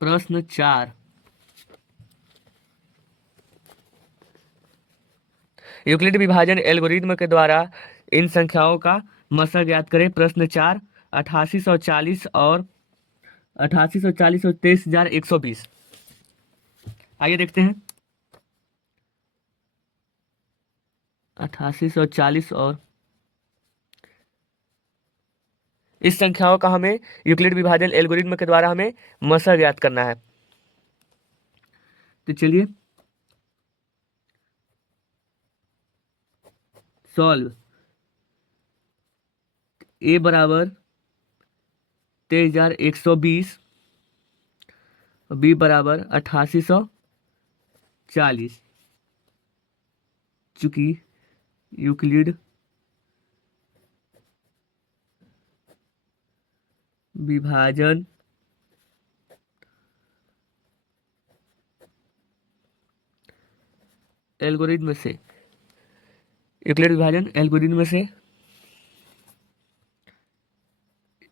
प्रश्न 4, यूक्लिड विभाजन एल्गोरिथ्म के द्वारा इन संख्याओं का मस्सा ज्ञात करें। प्रश्न 4, 8840 और 8840 और 23,120। आइए देखते हैं। 8840 और इस संख्याओं का हमें यूक्लिड विभाजन एल्गोरिथ्म के द्वारा हमें मस्सा ज्ञात करना है। तो चलिए सॉल्व। ए बराबर 23,120, बी बराबर 8840। चूंकि यूक्लिड विभाजन एल्गोरिथ्म से यूक्लिड विभाजन एल्गोरिथ्म से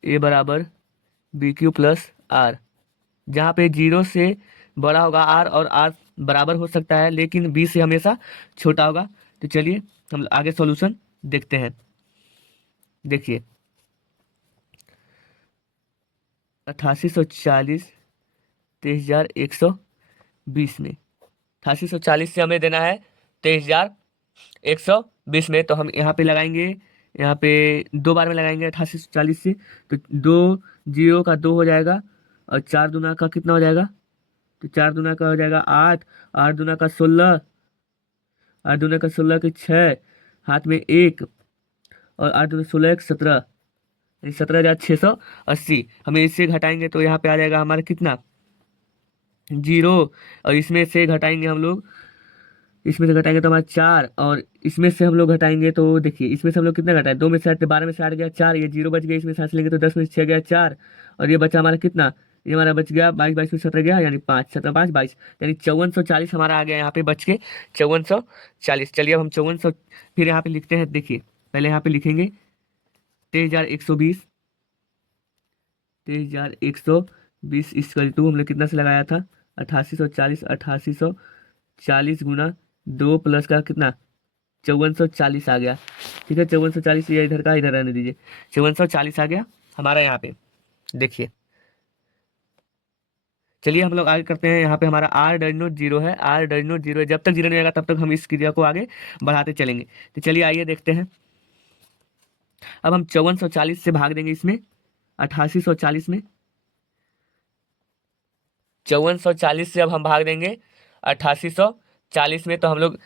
ए बराबर बी क्यू प्लस आर, जहाँ पे 0 से बड़ा होगा आर और आर बराबर हो सकता है, लेकिन बी से हमेशा छोटा होगा। तो चलिए हम आगे सॉल्यूशन देखते हैं। देखिए 8840 23,120 में 8840 से हमें देना है 23,120 में, तो हम यहाँ पे लगाएंगे, यहाँ पे 2 बार में लगाएंगे 8840 से। तो 2 0 का 2 हो जाएगा और 4 दूना का कितना हो जाएगा, तो 4 दूना का हो जाएगा 8, 8 दूना का 16, 8 दूना का 16 के 6, हाथ में 1 और 8 दूना 16 एक 17, 17,680। हमें इससे घटाएंगे तो यहाँ पे आ जाएगा हमारा कितना 0, और इसमें से घटाएंगे हम लोग, इसमें से घटाएंगे तो हमारा 4, और इसमें से हम लोग घटाएंगे तो देखिए इसमें से हम लोग कितना घटाए, 2 में से 8, 12 में से 8 गया 4, ये 0 बच गया, इसमें से 8 लेंगे तो 10 में से 6 गया 4, और ये बचा हमारा कितना, ये हमारा बच गया 22, 22 में 17 गया यानी 5, 17 5 22, यानी 5440 हमारा आ गया यहाँ पे बच के 5440। चलिए अब हम 5400 फिर यहाँ पे लिखते हैं। देखिए पहले यहाँ पे लिखेंगे 23,120, 23,120 इक्वल टू हम लोग कितना से लगाया था 8840, 8840 गुना 2 प्लस का कितना 5440 आ गया। ठीक है 5440, ये इधर का इधर रहने दीजिए, 5440 आ गया हमारा यहाँ पे। देखिए चलिए हम लोग आगे करते हैं। यहाँ पे हमारा आर डज नॉट 0 है, आर डज नॉट 0 है, जब तक 0 नहीं आएगा तब तक हम इस क्रिया को आगे बढ़ाते चलेंगे। तो चलिए आइए देखते हैं। अब हम 5440 से भाग देंगे इसमें 8840 में, 5440 से अब हम भाग देंगे 8840 में, तो हम लोग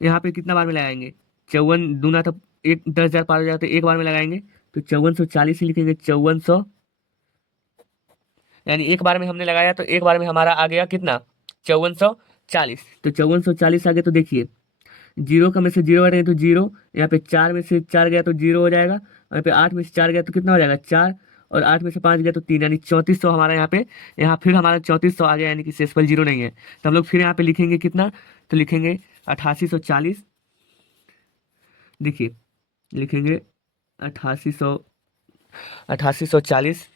यहाँ पे कितना बार में लगाएंगे, 54 दूना तो 10,000 पार हो जाते, एक बार में लगाएंगे तो 5440 ही लिखेंगे 5400, यानी एक बार में हमने लगाया तो एक बार में हमारा आ गया कितना 5440। तो 5440 आ गया, तो देखिए 0 का में से 0 हटेंगे तो 0, यहाँ पे 4 में से 4 गया तो 0 हो जाएगा, और यहाँ पे 8 में से 4 गया तो कितना हो जाएगा 4, और 8 में से 5 गया तो 3, यानी 3400 हमारा यहाँ पे, यहाँ फिर हमारा 3400 आ गया, यानी कि शेषफल 0 नहीं है। तो हम लोग फिर यहाँ पे लिखेंगे कितना, तो लिखेंगे 8840। देखिए लिखेंगे 8840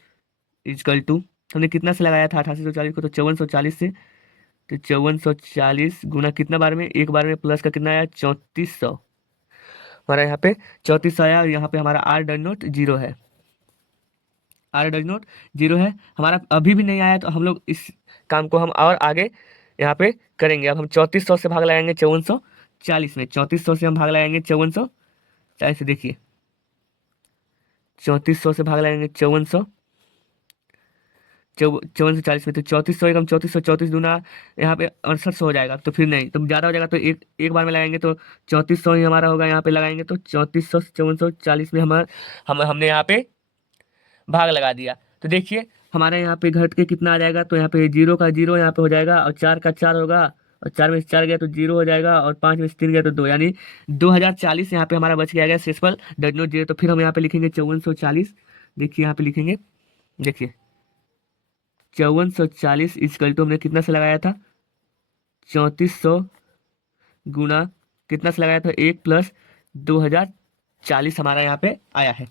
इजकल टू, हमने कितना से लगाया था 8840 को, तो 5440 से, तो 5440 गुना कितना बार में, एक बार में, प्लस का कितना आया 3400, हमारा यहाँ पे 3400 आया, और यहाँ पे हमारा आर डज नॉट 0 है, आर डज नॉट 0 है हमारा, अभी भी नहीं आया। तो हम लोग इस काम को हम और आगे यहाँ पे करेंगे। अब हम 3400 से भाग लगाएंगे 5440 में, 3400 से हम भाग लगाएंगे 5440 से। देखिए 3400 से भाग लगाएंगे 5440 में, तो 3400 एकम 3400, 34 दूना यहाँ पे 6800 हो जाएगा, तो फिर नहीं, तो ज़्यादा हो जाएगा, तो एक बार में लगाएंगे तो 3400 ही हमारा होगा। यहाँ पे लगाएंगे तो 3400 से 5440 में हमने यहाँ पे भाग लगा दिया। तो देखिए हमारे यहाँ पे घट के कितना आ जाएगा, तो यहाँ पे 0 का 0 यहाँ पे हो जाएगा, और 4 का 4 होगा, और 4 में से 4 गया तो 0 हो जाएगा, और 5 में से 3 गया तो 2, यानी 2040 यहाँ पे हमारा बच गया शेषफल डज नॉट 0। तो फिर हम यहाँ पे लिखेंगे 5440। देखिए यहाँ पे लिखेंगे, देखिए 5440 इक्वल टू हमने कितना से लगाया था 3400 गुना कितना से लगाया था 1 प्लस 2040 हमारा यहाँ पे आया है।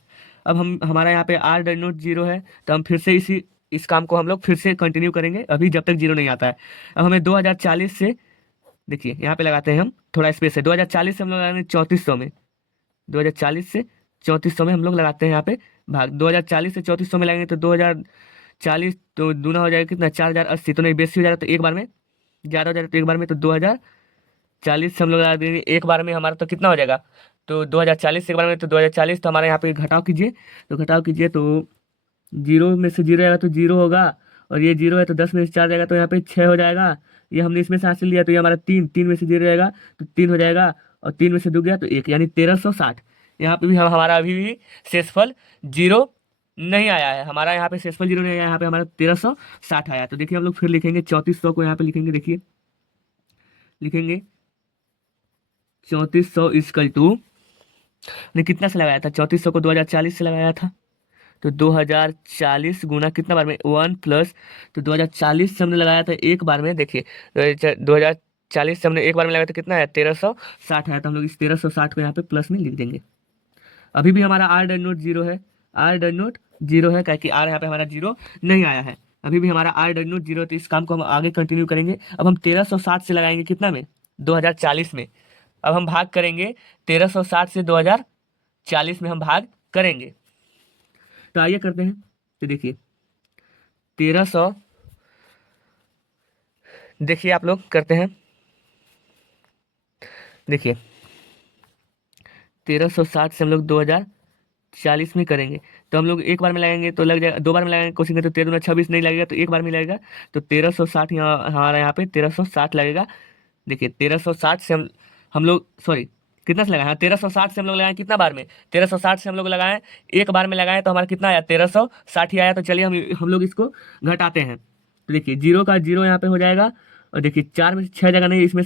अब हम हमारा यहाँ पे आर डज नॉट 0 है, तो हम फिर से इसी इस काम को हम लोग फिर से कंटिन्यू करेंगे अभी जब तक जीरो नहीं आता है। अब हमें 2040 से, देखिए यहाँ पे लगाते हैं हम, थोड़ा स्पेस है, 2040 से हम लोग लगाएंगे 3400 में, 2040 से 3400 में हम लोग लगाते हैं यहाँ पे भाग। 2040 से 3400 में लगाएंगे तो 2040 तो दूना हो जाएगा कितना, 4080, तो नहीं बेसी हो जाएगा तो एक बार में, ज़्यादा हो जाएगा तो एक बार में, तो 2040 से हम लोग लगा देंगे एक बार में, हमारा तो कितना हो जाएगा, तो 2040 से एक बार में, तो 2040 तो हमारे यहाँ पे घटाव कीजिए, तो घटाव कीजिए तो जीरो में से जीरो आएगा तो जीरो होगा, और ये जीरो है तो 10 में से 4 जाएगा तो यहाँ पे 6 हो जाएगा। ये हमने इसमें से हासिल लिया तो ये हमारा तीन, तीन में से जीरो जाएगा तो 3 हो जाएगा, और 3 में से 2 गया तो 1, यानी 1360। यहाँ पे भी हम, हमारा अभी भी शेषफल जीरो नहीं आया है, हमारा यहाँ पे शेषफल जीरो नहीं आया, यहाँ पे हमारा 1360 आया। तो देखिए हम लोग फिर लिखेंगे 3400 को यहाँ पे लिखेंगे, देखिए लिखेंगे 3400 इजकल टू, ने कितना से लगाया था 3400 को, 2040 से लगाया था, तो 2040 गुना कितना बार में, 1 प्लस, तो 2040 से हमने लगाया था एक बार में, देखिए 2040 से हमने एक बार में लगाया था कितना है, 1360 है, तो हम लोग इस 1360 को यहाँ पे प्लस में लिख देंगे। अभी भी हमारा आर डन नोट जीरो है, आर डन नोट जीरो है, क्या कि आर यहाँ पे हमारा जीरो नहीं आया है, अभी भी हमारा आर डन नोट जीरो, तो इस काम को हम आगे कंटिन्यू करेंगे। अब हम 1360 से लगाएंगे कितना में, 2040 में, अब हम भाग करेंगे 1360 से 2040 में हम भाग करेंगे, तो आइए करते हैं। तो देखिए 1300, देखिए आप लोग करते हैं, देखिए 1360 से हम लोग 2040 में करेंगे, तो हम लोग एक बार में लगाएंगे तो लग जाएगा, दो बार में लगाएंगे कोशिश करें तो 13 26 नहीं लगेगा, तो एक बार में लगेगा, तो 1360 यहाँ हमारा यहाँ पे 1360 लगेगा। देखिए 1360 से हम लोग सॉरी कितना से लगाए, 1360 से हम लोग लगाए कितना बार में, 1360 से हम लोग लगाए एक बार में लगाए, तो हमारा कितना आया, 1360 ही आया। तो चलिए हम लोग इसको घटाते हैं, तो देखिए जीरो का जीरो यहाँ पे हो जाएगा, और देखिए 4 में से 6 जगह नहीं, इसमें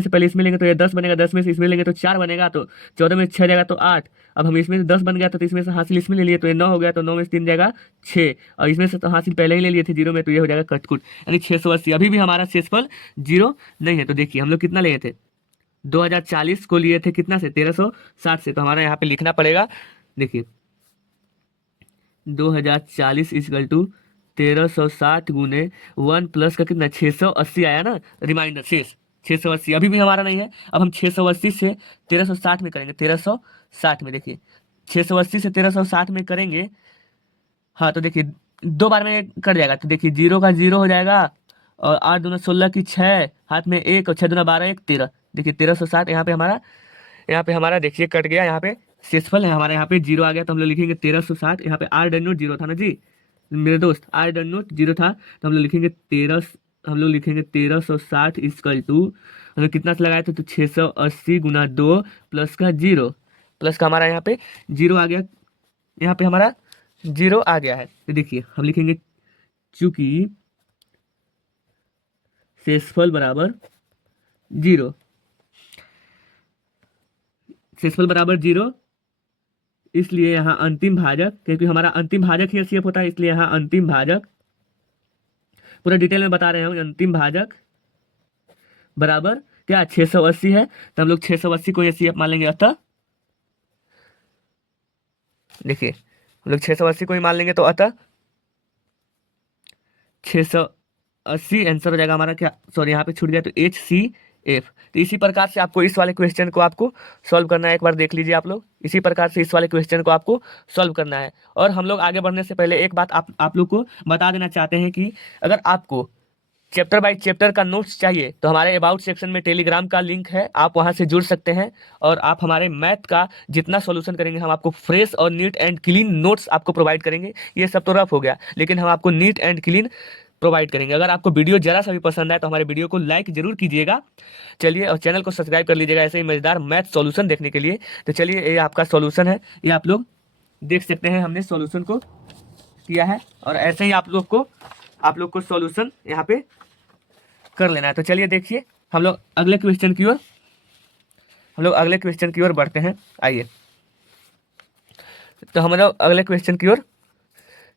से पहले इसमें लेंगे तो ये 10 बनेगा, 10 में से इसमें लेंगे तो 4 बनेगा, तो 14 में से 6 जाएगा तो 8। अब हम इसमें से 10 बन गया तो इसमें से हासिल इसमें ले लिए तो ये 9 हो गया, तो 9 में से 3 जाएगा 6, और इसमें से तो हासिल पहले ही ले लिए थे जीरो में, तो ये हो जाएगा कटकुट, यानी 680। अभी भी हमारा शेषफल जीरो नहीं है। तो देखिए हम लोग कितना लिए थे, 2040 को लिए थे कितना से, 1360 से, तो हमारा यहाँ पे लिखना पड़ेगा, देखिए 2040 इजकल टू 1360 गुने 1 प्लस का कितना, 680 आया ना, रिमाइंडर शेष 680 अभी भी हमारा नहीं है। अब हम 680 से 1360 में करेंगे, 1360 में देखिए 680 से 1360 में करेंगे, हाँ तो देखिए दो बार में कट जाएगा, तो देखिए जीरो का जीरो हो जाएगा, और 8 दूना 16 की 6, हाथ में एक, और 6 दूना 12, 1 13, देखिए 1360 यहाँ पे हमारा देखिए कट गया, यहाँ पे शेषफल है हमारे यहाँ पे जीरो आ गया, तो हम लोग लिखेंगे 1360, यहाँ पे आर डन नोट जीरो था ना जी मेरे दोस्त, आर डन नोट जीरो था, तो हम लोग लिखेंगे 1360 इजकल टू, हम लोग कितना से लगाए थे, तो 680 गुना 2 प्लस का जीरो, प्लस का हमारा यहाँ पे जीरो आ गया, यहाँ पे हमारा जीरो आ गया है। तो देखिए हम लिखेंगे चूंकि शेषफल बराबर जीरो, शेषफल बराबर जीरो, इसलिए यहाँ अंतिम भाजक, क्योंकि हमारा अंतिम भाजक ही एचसीएफ होता है, इसलिए यहाँ अंतिम भाजक पूरा डिटेल में बता रहे हैं, अंतिम भाजक बराबर क्या 680 है, तो हम लोग 680 को एचसीएफ मान लेंगे, अतः देखिए हम लोग 680 को ही मान लेंगे, तो अतः 680 आंसर हो जाएगा हमारा, क्या सॉरी यहाँ पे छूट गया, तो HCF। तो इसी प्रकार से आपको इस वाले क्वेश्चन को आपको सॉल्व करना है, एक बार देख लीजिए आप लोग, इसी प्रकार से इस वाले क्वेश्चन को आपको सॉल्व करना है। और हम लोग आगे बढ़ने से पहले एक बात आप लोग को बता देना चाहते हैं कि अगर आपको चैप्टर बाय चैप्टर का नोट्स चाहिए तो हमारे अबाउट सेक्शन में टेलीग्राम का लिंक है, आप वहां से जुड़ सकते हैं, और आप हमारे मैथ का जितना सॉल्यूशन करेंगे हम आपको फ्रेश और नीट एंड क्लीन नोट्स आपको प्रोवाइड करेंगे। ये सब तो रफ हो गया, लेकिन हम आपको नीट एंड क्लीन प्रोवाइड करेंगे। अगर आपको वीडियो जरा सा भी पसंद आए तो हमारे वीडियो को लाइक जरूर कीजिएगा, चलिए, और चैनल को सब्सक्राइब कर लीजिएगा ऐसे ही मजेदार मैथ सॉल्यूशन देखने के लिए। तो चलिए ये आपका सॉल्यूशन है, ये आप लोग देख सकते हैं, हमने सॉल्यूशन को किया है, और ऐसे ही आप लोग को सॉल्यूशन यहाँ पे कर लेना है। तो चलिए देखिए हम लोग अगले क्वेश्चन की ओर बढ़ते हैं, आइए। तो हम लोग अगले क्वेश्चन की ओर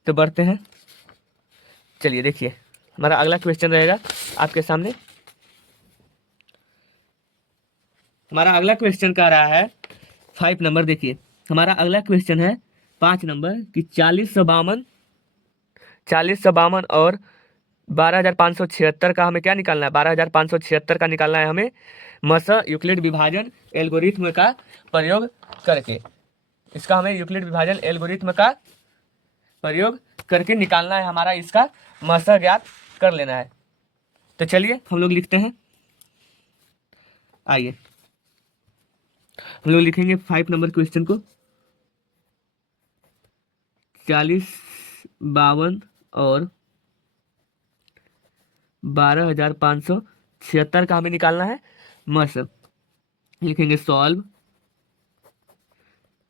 तो बढ़ते हैं, चलिए देखिए हमारा अगला क्वेश्चन रहेगा आपके सामने। हमारा अगला क्वेश्चन कह रहा है 5 नंबर, देखिए हमारा अगला क्वेश्चन है 5 नंबर कि 4052 4052 और 12576 का हमें क्या निकालना है, 12576 का निकालना है हमें मसं यूक्लिड विभाजन एल्गोरिथ्म का प्रयोग करके। इसका हमें यूक्लिड विभाजन एल्गोरिथ्म का प्रयोग करके निकालना है, हमारा इसका मसं ज्ञात कर लेना है। तो चलिए हम लोग लिखते हैं, आइए हम लोग लिखेंगे 5 नंबर क्वेश्चन को। 4052 और 12576 का हमें निकालना है मसं। लिखेंगे सॉल्व,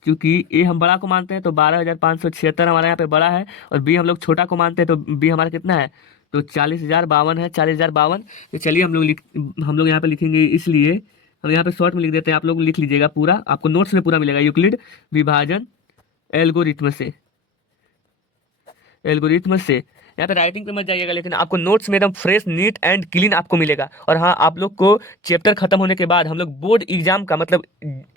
क्योंकि ए हम बड़ा को मानते हैं तो 12576 हमारा यहाँ पे बड़ा है, और बी हम लोग छोटा को मानते हैं तो बी हमारा कितना है, तो 40,052 है, 40,052। तो चलिए हम लोग यहाँ पे लिखेंगे, इसलिए हम यहाँ पे शॉर्ट में लिख देते हैं, आप लोग लिख लीजिएगा पूरा, आपको नोट्स में पूरा मिलेगा। यूक्लिड विभाजन एल्गोरिथ्म से, एल्गोरिथम से यहाँ पे राइटिंग पे मत जाइएगा, लेकिन आपको नोट्स में एकदम फ्रेश नीट एंड क्लीन आपको मिलेगा। और हाँ, आप लोग को चैप्टर खत्म होने के बाद हम लोग बोर्ड एग्जाम का मतलब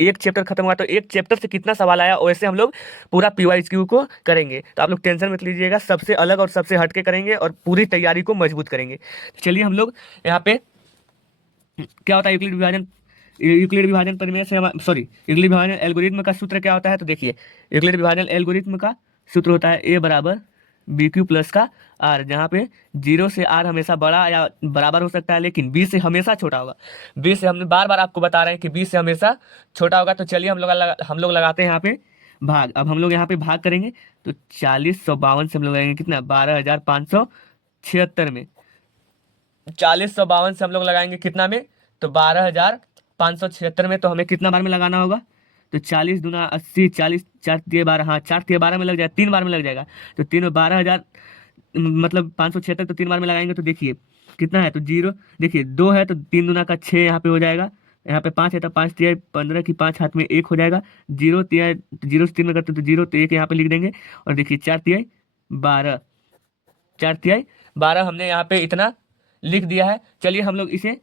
एक चैप्टर खत्म हुआ तो एक चैप्टर से कितना सवाल आया वैसे हम लोग पूरा PYQ को करेंगे। तो आप लोग टेंशन मत लीजिएगा, सबसे अलग और सबसे हटके करेंगे और पूरी तैयारी को मजबूत करेंगे। चलिए हम लोग यहाँ पे क्या होता है यूक्लिड विभाजन परिमेय से, सॉरी यूक्लिड विभाजन एल्गोरिथम का सूत्र क्या होता है, तो देखिए यूक्लिड विभाजन एल्गोरिथम का सूत्र होता है A बराबर BQ प्लस का R, जहाँ पे 0 से R हमेशा बड़ा या बराबर हो सकता है, लेकिन B से हमेशा छोटा होगा। B से हमने बार बार आपको बता रहे हैं कि B से हमेशा छोटा होगा। तो चलिए हम लोग लगाते हैं यहाँ पे भाग। अब हम लोग यहाँ पे भाग करेंगे तो 40,152 से हम लोग लगाएंगे कितना, 12,576 में। 40,152 से हम लोग लगाएंगे कितना में, तो 12,576 में। तो हमें कितना बार में लगाना होगा, तो 40 दूना 80, 40 4 तिया 12, हाँ 4 तिया 12 में लग जाएगा, 3 बार में लग जाएगा। तो 3 में 12,000 मतलब 576, तो 3 बार में लगाएंगे तो देखिए कितना है, तो 0, देखिए 2 है तो 3 दूना का 6 यहाँ पे हो जाएगा, यहाँ पे 5 है तो 5 तिया 15 की 5 हाथ में 1 हो जाएगा। 0 तिया 0 से 3 में करते तो 0, तो 1 यहाँ पे लिख देंगे। और देखिए 4 तिया 12, 4 तिया 12 हमने यहाँ पे इतना लिख दिया है। चलिए हम लोग इसे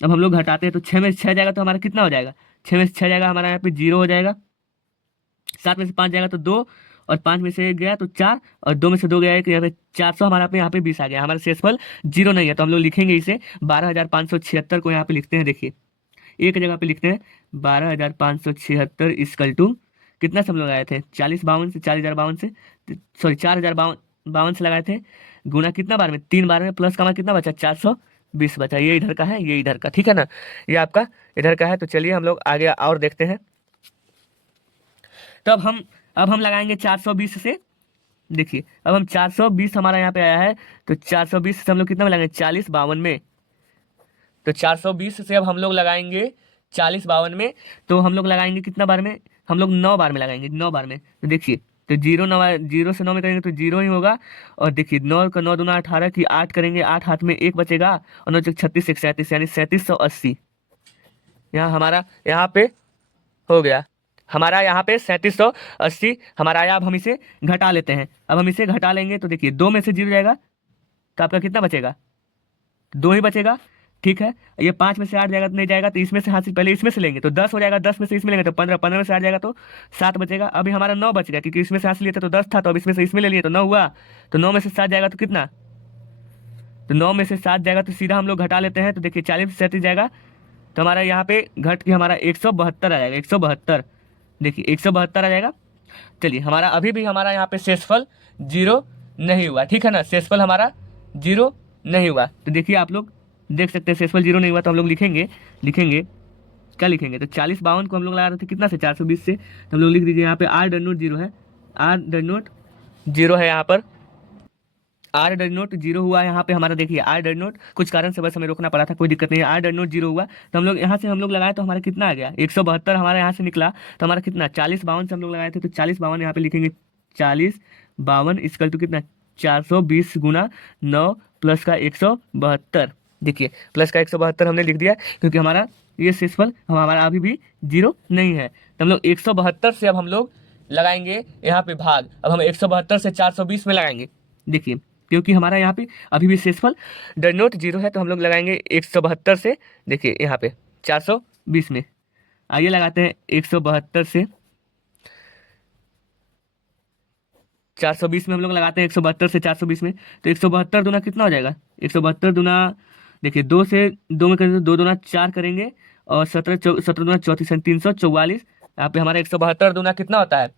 अब हम लोग घटाते हैं तो 6 में से 6 जाएगा तो हमारा कितना हो जाएगा, 6 में से 6 जाएगा हमारा यहाँ पे 0 हो जाएगा। 7 में से 5 जाएगा तो 2, और 5 में से 1 गया तो 4, और 2 में से 2 गया है, यहाँ पे 400 हमारा पे यहाँ पे 20 आ गया। हमारा शेषफल 0 नहीं है, तो हम लोग लिखेंगे इसे 12,576 को यहाँ पे लिखते हैं। देखिए एक जगह पे लिखते हैं 12,576 इक्वल टू कितना से हम लोग लगाए थे, 40,52 से, 40,052 से, सॉरी 4,052 से लगाए थे, गुना कितना बार में, 3 बार में, प्लस का हमारा कितना बचा, 420 बचा। ये इधर का है, ये इधर का, ठीक है ना, ये आपका इधर का है। तो चलिए हम लोग आगे और देखते हैं। तो अब हम लगाएंगे 420 से। देखिए अब हम 420 हमारा यहाँ पे आया है, तो 420 से हम लोग कितना में लगाएंगे, 40,52 में। तो 420 से अब हम लोग लगाएंगे 40,52 में, तो हम लोग लगाएंगे कितना बार में, हम लोग 9 बार में लगाएंगे, 9 बार में। तो देखिए तो 0 से 9 में करेंगे तो 0 ही होगा। और देखिए 9 का 9 दूना 18 की 8 करेंगे, 8 हाथ में 1 बचेगा, और 9 36 1 37, यानी 3780। यहाँ हमारा यहाँ पे हो गया, हमारा यहाँ पे 3780 हमारा आया। अब हम इसे घटा लेते हैं। अब हम इसे घटा लेंगे तो देखिए 2 में से 0 जाएगा तो आपका कितना बचेगा, 2 ही बचेगा, ठीक है। ये 5 में से 8 जाएगा तो नहीं जाएगा, तो इसमें से हाथ से पहले इसमें से लेंगे तो 10 हो जाएगा, 10 में से इसमें लेंगे तो 15, 15 में से 8 जाएगा तो 7 बचेगा। अभी हमारा 9 बच गया, क्योंकि इसमें से हाथ से लिए थे तो 10 था, तो अब इसमें से इसमें ले लिए तो 9 हुआ। तो 9 में से 7 जाएगा तो कितना, तो 9 में से 7 जाएगा तो सीधा हम लोग घटा लेते हैं। तो देखिए 40 में से 37 जाएगा तो हमारा यहाँ पे घट के हमारा 172 आ जाएगा, 172, देखिए 172 आ जाएगा। चलिए हमारा अभी भी हमारा यहाँ पे शेषफल 0 नहीं हुआ, ठीक है ना, शेषफल हमारा 0 नहीं हुआ। तो देखिए आप लोग देख सकते हैं शेषफल 0 नहीं हुआ, तो हम लोग लिखेंगे क्या लिखेंगे, तो 40,52 को हम लोग लगा रहे थे कितना से, 420 से। तो हम लोग लिख दीजिए यहाँ पे R डज नोट 0 है, R डज नोट 0 है, यहाँ पर R डज नोट 0 हुआ यहाँ पे हमारा। देखिए R डज नोट कुछ कारण से बस हमें रोकना पड़ा था, कोई दिक्कत नहीं है, R डज नोट 0 हुआ। तो हम लोग यहाँ से हम लोग लगाए तो हमारा कितना आ गया, 172 हमारा यहाँ से निकला। तो हमारा कितना, 40,52 से हम लोग लगाए थे, तो 40,52 यहाँ पे लिखेंगे, 40,52 इक्वल टू कितना, 420 गुना 9 प्लस का 172। देखिए प्लस का 172 हमने लिख दिया, क्योंकि हमारा ये शेषफल हमारा अभी भी 0 नहीं है। तो हम लोग 172 से अब हम लोग लगाएंगे यहाँ पे भाग। अब हम 172 से 420 में लगाएंगे, देखिए क्योंकि हमारा यहाँ पे अभी भी शेषफल डज नोट 0 है, तो हम लोग लगाएंगे 172 से। देखिए यहाँ पे 420 में, आइए लगाते हैं 172 से 420 में हम लोग लगाते हैं 172 से 420 में, तो 172 दूना कितना हो जाएगा? 172 दूना, देखिए दो से दो में करेंगे तो दो दूना चार करेंगे, और 17 दूना 34 344। यहाँ पे हमारा 172 दूना कितना होता है?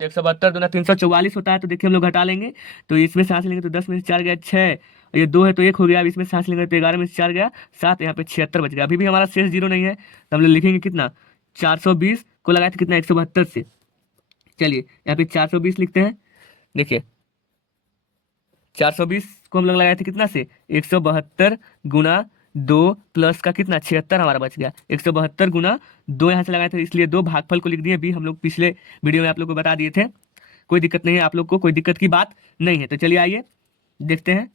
172 दूना 344 होता है। तो देखिए हम लोग घटा लेंगे, तो इसमें सांस लेंगे तो 10 में से 4 गया 6, ये 2 है तो 1 हो गया। अब इसमें सांस लेंगे तो 11 में से 4 गया 7, यहाँ पे 76 बच गया। अभी भी हमारा शेष जीरो नहीं है, तो हम लोग लिखेंगे कितना? 420 को लगाए थे कितना? 172 से। चलिए यहाँ पे 420 लिखते हैं। देखिए 420 को हम लोग लगाए थे कितना से? 172 गुना 2 प्लस का कितना? 76 हमारा बच गया। 172 गुना 2 यहाँ से लगाए थे, इसलिए 2 भागफल को लिख दिए भी, हम लोग पिछले वीडियो में आप लोग को बता दिए थे। कोई दिक्कत नहीं है, आप लोग को कोई दिक्कत की बात नहीं है। तो चलिए आइए देखते हैं।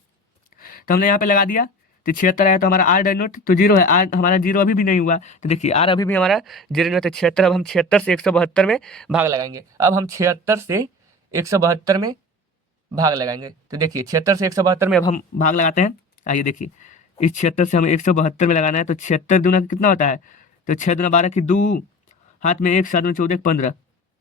तो हमने यहाँ पे लगा दिया, तो 76 आया, तो हमारा आर डेनोट तो जीरो है, आर हमारा जीरो अभी भी नहीं हुआ। तो देखिए आर अभी भी हमारा जीरो नहीं हुआ, तो 76। अब हम 76 से 172 में भाग लगाएंगे। अब हम 76 से 172 में भाग लगाएंगे। तो देखिए 76 से 172 में अब हम भाग लगाते हैं। आइए देखिए, इस 76 से हमें 172 में लगाना है, तो 76 दूना कितना होता है? तो 6 दूना 12 की 2, हाथ में 1, 7 में 14, 15,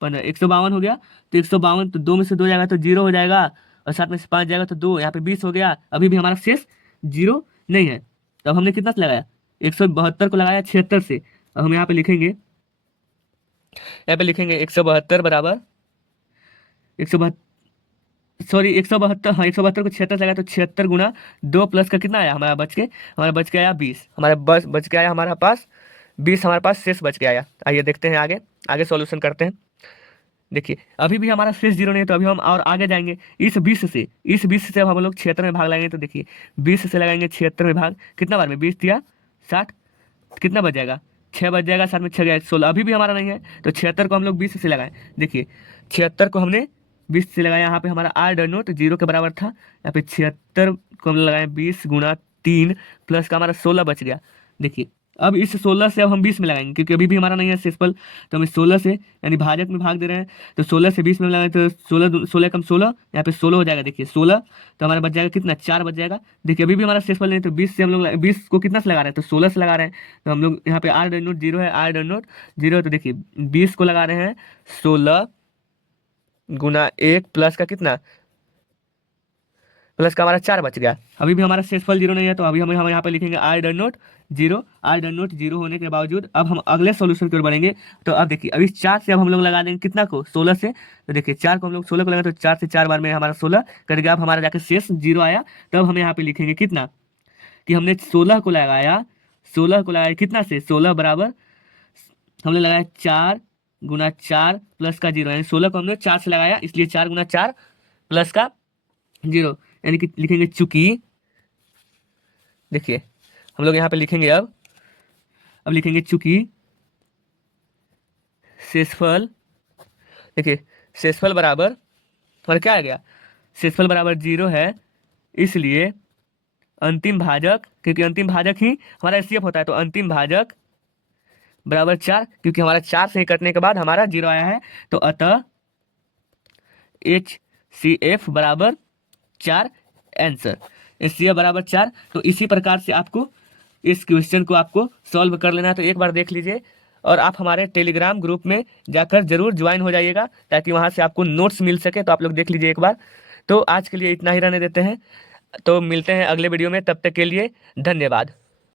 15 152 हो गया। तो 152, तो 2 में से 2 जाएगा तो जीरो हो जाएगा, और 7 में से 5 जाएगा तो 2, यहाँ पे 20 हो गया। अभी भी हमारा शेष जीरो नहीं है। तो अब हमने कितना से लगाया? 172 को लगाया 76 से। अब हम यहाँ पे लिखेंगे, यहाँ पे लिखेंगे 172 बराबर 172, सॉरी 172, हाँ 172 को 76 लगाया, तो 76 गुना 2 प्लस का कितना आया हमारा? हमारा बच के आया 20, हमारा बच के आया हमारे पास 20, हमारे पास शेष बच के आया। आइए देखते हैं आगे, आगे सॉल्यूशन करते हैं। देखिए अभी भी हमारा शेष जीरो नहीं है, तो अभी हम और आगे जाएंगे। इस 20 से अब हम लोग 76 में भाग लगाएंगे। तो देखिए 20 से लगाएंगे 76 में भाग, कितना बार में? 20 दिया 60, कितना बच जाएगा? 6 बच जाएगा, 7 में 6 गया 16। अभी भी हमारा नहीं है, तो 76 को हम लोग 20 से लगाएं। देखिए 76 को हमने 20 से लगाया, यहाँ पे हमारा आर डर नोट जीरो के बराबर था। यहाँ पे 76 को हम लगाए 20 गुना 3 प्लस का हमारा 16 बच गया। देखिए अब इस 16 से अब हम 20 में लगाएंगे, क्योंकि अभी भी हमारा नहीं है शेषफल, तो हम इस 16 से यानी भाजक में भाग दे रहे हैं। तो 16 से 20 में लगाएंगे तो 16 कम 16, यहाँ पे 16 हो जाएगा। देखिए 16, तो हमारा बच जाएगा कितना? 4 बच जाएगा। देखिए अभी भी हमारा शेषफल नहीं, तो 20 से हम लोग 20 को कितना से लगा रहे हैं? तो 16 से लगा रहे हैं। तो हम लोग यहाँ पे आर डर नोट जीरो है, आर डर नोट जीरो, तो देखिए 20 को लगा रहे हैं 16 गुना 1 प्लस का कितना? प्लस का हमारा 4 बच गया। अभी भी हमारा शेषफल जीरो नहीं है, तो अभी हम यहाँ पे लिखेंगे आर डर नोट जीरो। आर डर नोट जीरो होने के बावजूद अब हम अगले सॉल्यूशन की ओर बढ़ेंगे। तो अब देखिए अभी 4 से अब हम लोग लगा देंगे कितना को? 16 से। तो देखिए 4 को हम लोग 16 को लगाए, तो 4 से 4 बार में हमारा 16 करके अब हमारा जाके शेष जीरो आया। तब हम यहाँ पे लिखेंगे कितना? कि हमने 16 को लगाया, 16 को लगाया कितना से? 16 बराबर हमने लगाया 4 गुना 4 प्लस का जीरो, यानी 16 को हमने 4 से लगाया, इसलिए 4 गुना 4 प्लस का जीरो, यानी कि लिखेंगे चूंकि। देखिए हम लोग यहाँ पे लिखेंगे अब लिखेंगे चूंकि शेषफल, देखिए शेषफल बराबर और क्या आ गया? शेषफल बराबर जीरो है, इसलिए अंतिम भाजक, क्योंकि अंतिम भाजक ही हमारा एचसीएफ होता है, तो अंतिम भाजक बराबर 4, क्योंकि हमारा 4 से ही कटने के बाद हमारा जीरो आया है, तो अतः HCF बराबर 4 आंसर। HCF बराबर 4। तो इसी प्रकार से आपको इस क्वेश्चन को आपको सॉल्व कर लेना है। तो एक बार देख लीजिए, और आप हमारे टेलीग्राम ग्रुप में जाकर जरूर ज्वाइन हो जाइएगा, ताकि वहाँ से आपको नोट्स मिल सके। तो आप लोग देख लीजिए एक बार। तो आज के लिए इतना ही रहने देते हैं, तो मिलते हैं अगले वीडियो में, तब तक के लिए धन्यवाद।